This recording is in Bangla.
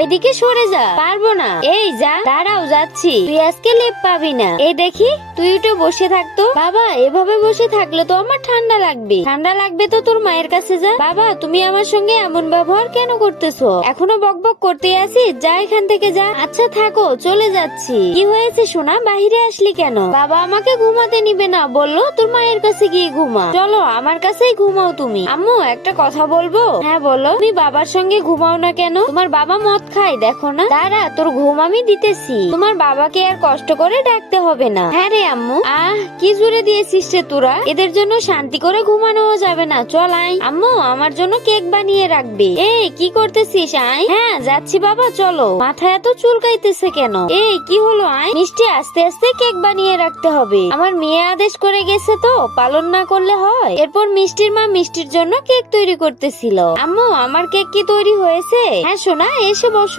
ওইদিকে সরে যা। পারবো না। এই যা। দাঁড়াও, যাচ্ছি। তুই আজকে লেপ পাবি না। এই দেখি তুই একটু বসে থাকতো। বাবা, এভাবে বসে থাকলে তো আমার ঠান্ডা লাগবে। ঠান্ডা লাগবে তো তোর মায়ের কাছে যা। বাবা, তুমি আমার সঙ্গে এমন ব্যবহার কেন করতেছো? এখনো বকবক করতে আছিস? যা এখান থেকে যা। আচ্ছা থাকো, চলে যাচ্ছি। কি হয়েছে সোনা, বাহিরে আসলি কেন? বাবা আমাকে ঘুমাতে নিবে না, বললো তোর মায়ের কাছে গিয়ে ঘুমা। চলো আমার কাছেই ঘুমাও তুমি। আম্মু, একটা কথা বলবো? হ্যাঁ বলো। তুমি বাবার সঙ্গে ঘুমাও না কেন? তোমার বাবা মদ খায়, দেখো না। দাঁড়া, তোর ঘুম আমি দিতেছি। তোমার বাবাকে আর কষ্ট করে ডাকতে হবে না। হ্যাঁ রে আম্মু। কি জুড়ে দিয়েছিস রে তোরা? এদের জন্য শান্তি করে ঘুমানো যাবে না। চল আয়। আম্মু, আমার জন্য কেক বানিয়ে রাখবে। এই কি করতেছিস? আয়। হ্যাঁ যাচ্ছি বাবা, চলো। মাথায় এত চুলকাইতেছে কেন? এই কি হলো? আয়। মিষ্টি, আস্তে আস্তে কেক বানিয়ে রাখতে হবে। আমার মেয়ে আদেশ করে গেছে তো, পালন না করলে হয়। এরপর মিষ্টির মা মিষ্টির জন্য কেক তৈরি করতেছিল। আম্মু, আমার কেক কি তৈরি হয়েছে? হ্যাঁ সোনা, এসে বসো।